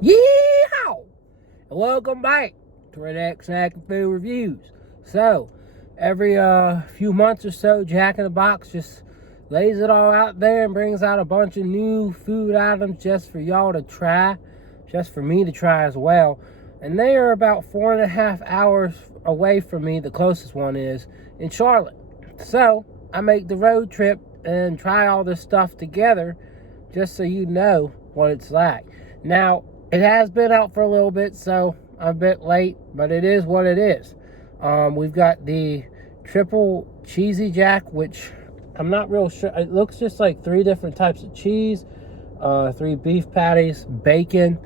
Yeehaw! And welcome back to Jack Classic Food Reviews. So, every few months or so, Jack in the Box just lays it all out there and brings out a bunch of new food items just for y'all to try, just for me to try as well. And they are about 4.5 hours away from me. The closest one is in Charlotte. So, I make the road trip and try all this stuff together just so you know what it's like. Now, it has been out for a little bit, so I'm a bit late, but it is what it is. We've got the triple cheesy jack, which I'm not real sure. It looks just like 3 different types of cheese, 3 beef patties, bacon.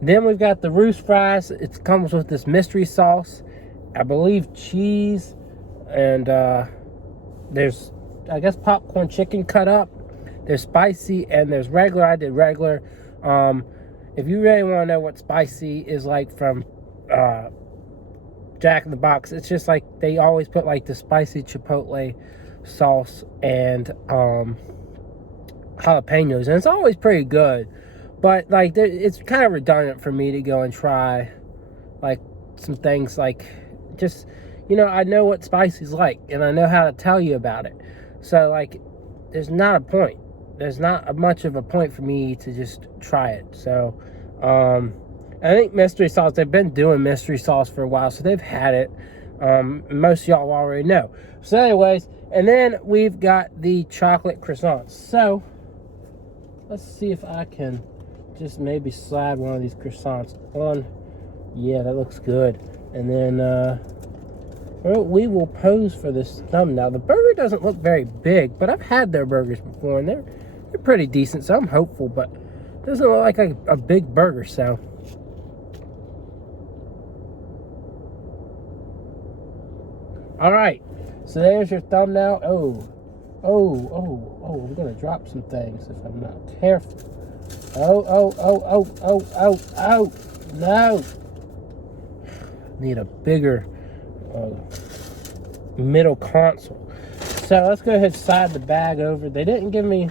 Then we've got the roost fries. It comes with this mystery sauce, I believe cheese, and there's, I guess, popcorn chicken cut up. There's spicy and there's regular. I did regular. If you really want to know what spicy is like from Jack in the Box, it's just like they always put like the spicy chipotle sauce and jalapenos, and it's always pretty good. But like it's kind of redundant for me to go and try like some things like, just, you know, I know what spicy's like and I know how to tell you about it. So like there's not a point. There's not much of a point for me to just try it. So, I think mystery sauce, they've been doing mystery sauce for a while, so they've had it. Most of y'all already know. So anyways, and then we've got the chocolate croissants. So, let's see if I can just maybe slide one of these croissants on. Yeah, that looks good. And then, well, we will pose for this thumbnail. The burger doesn't look very big, but I've had their burgers before, and they're pretty decent, so I'm hopeful, but it doesn't look like a big burger, so. All right, so there's your thumbnail. Oh, I'm gonna drop some things if I'm not careful. Oh, no. Need a bigger middle console. So let's go ahead and slide the bag over. They didn't give me,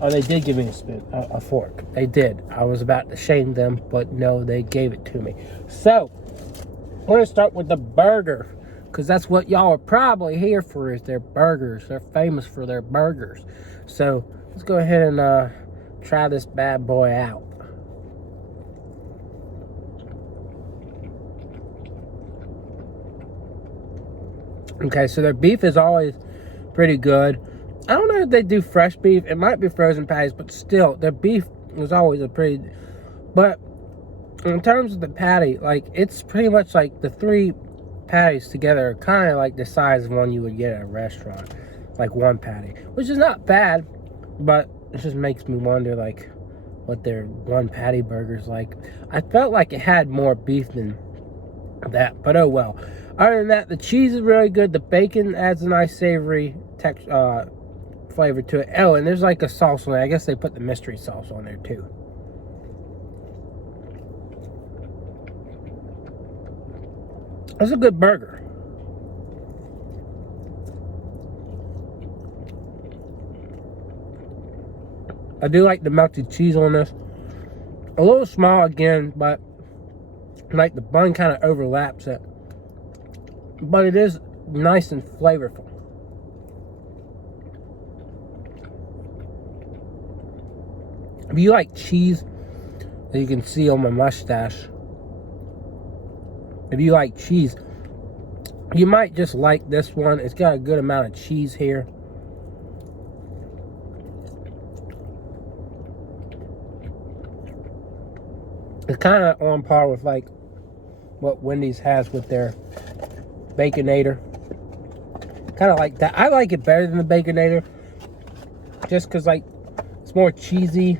oh, they did give me a spoon, a fork. They did. I was about to shame them, but no, they gave it to me. So, we're going to start with the burger, because that's what y'all are probably here for, is their burgers. They're famous for their burgers. So, let's go ahead and try this bad boy out. Okay, so their beef is always pretty good. I don't know if they do fresh beef. It might be frozen patties, but still, their beef is always a pretty... But in terms of the patty, like, it's pretty much like the 3 patties together are kind of like the size of one you would get at a restaurant. Like one patty, which is not bad, but it just makes me wonder, like, what their one patty burger's like. I felt like it had more beef than that, but oh well. Other than that, the cheese is really good. The bacon adds a nice savory flavor to it. Oh, and there's like a sauce on there. I guess they put the mystery sauce on there too. It's a good burger. I do like the melted cheese on this. A little small again, but like the bun kind of overlaps it. But it is nice and flavorful. If you like cheese, as you can see on my mustache, if you like cheese, you might just like this one. It's got a good amount of cheese here. It's kind of on par with like what Wendy's has with their Baconator. Kind of like that. I like it better than the Baconator, just because like it's more cheesy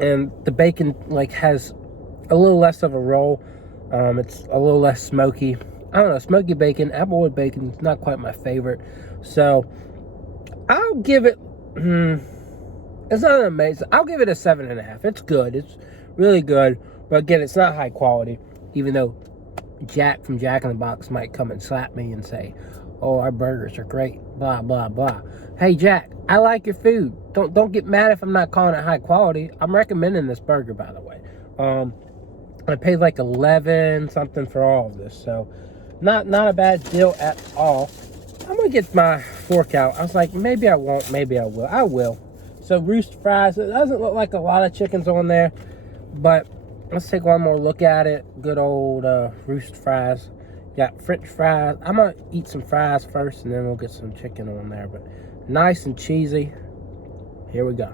and the bacon like has a little less of a roll. It's a little less smoky. I don't know, smoky bacon, applewood bacon is not quite my favorite. So I'll give it, it's not amazing. I'll give it a 7.5. It's good. It's really good. But again, it's not high quality, even though Jack from Jack in the Box might come and slap me and say, oh, our burgers are great. blah, blah, blah. Hey, Jack, I like your food. Don't get mad if I'm not calling it high quality. I'm recommending this burger, by the way. I paid like 11 something for all of this, so not a bad deal at all. I'm gonna get my fork out. I was like, maybe I won't, maybe I will. I will. So roost fries. It doesn't look like a lot of chickens on there, but let's take one more look at it. Good old roost fries. Got French fries. I'm gonna eat some fries first, and then we'll get some chicken on there. But nice and cheesy. Here we go.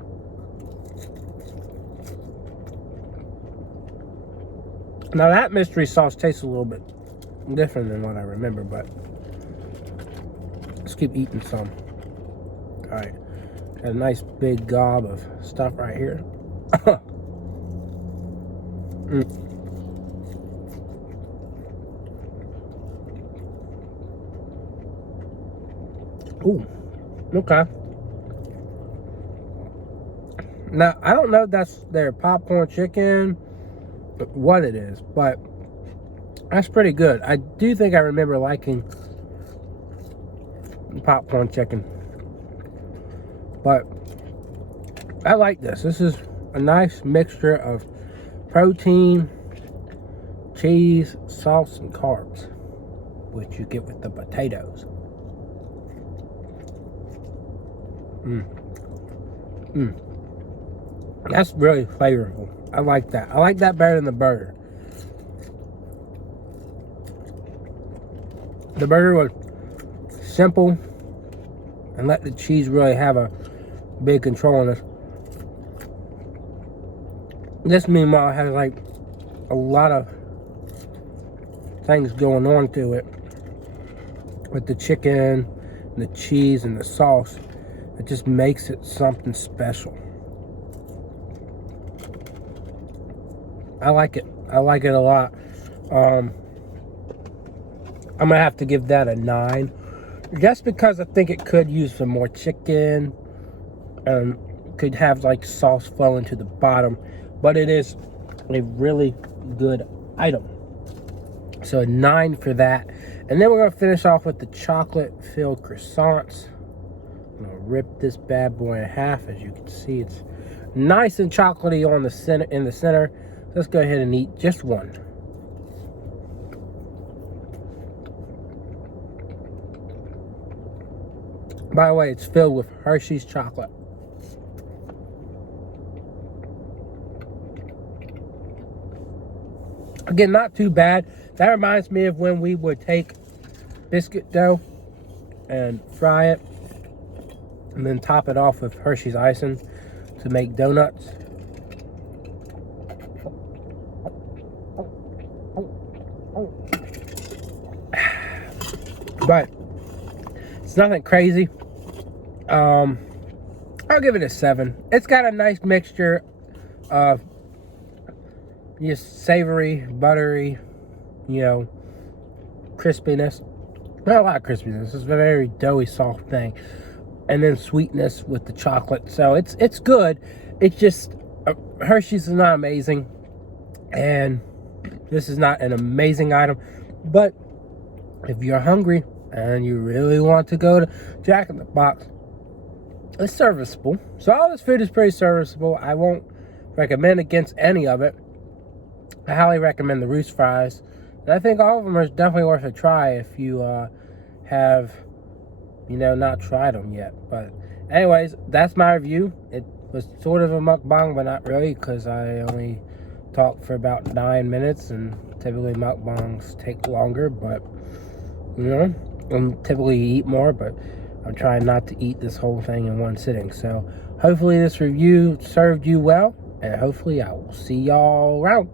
Now that mystery sauce tastes a little bit different than what I remember, but let's keep eating some. All right, got a nice big gob of stuff right here. Ooh, okay. Now, I don't know if that's their popcorn chicken, what it is, but that's pretty good. I do think I remember liking popcorn chicken, but I like this. This is a nice mixture of protein, cheese, sauce, and carbs, which you get with the potatoes. That's really flavorful. I like that. I like that better than the burger. The burger was simple and let the cheese really have a big control on this. This, meanwhile, has like a lot of things going on to it with the chicken, the cheese, and the sauce. It just makes it something special. I like it. I like it a lot. I'm gonna have to give that a 9, just because I think it could use some more chicken and could have like sauce flowing to the bottom, but it is a really good item. So a 9 for that. And then we're gonna finish off with the chocolate filled croissants. I'm gonna rip this bad boy in half. As you can see, it's nice and chocolatey on the center, in the center. Let's go ahead and eat just one. By the way, it's filled with Hershey's chocolate. Again, not too bad. That reminds me of when we would take biscuit dough and fry it and then top it off with Hershey's icing to make donuts. But it's nothing crazy. I'll give it a 7. It's got a nice mixture of just savory, buttery, crispiness. Not a lot of crispiness. It's a very doughy, soft thing. And then sweetness with the chocolate. So it's good. It's just Hershey's is not amazing, and this is not an amazing item. But if you're hungry and you really want to go to Jack in the Box, it's serviceable. So all this food is pretty serviceable. I won't recommend against any of it. I highly recommend the Roost Fries. And I think all of them are definitely worth a try if you have, not tried them yet. But anyways, that's my review. It was sort of a mukbang, but not really, because I only talked for about 9 minutes, and typically mukbangs take longer. But I typically eat more, but I'm trying not to eat this whole thing in one sitting. So hopefully this review served you well, and hopefully I will see y'all around.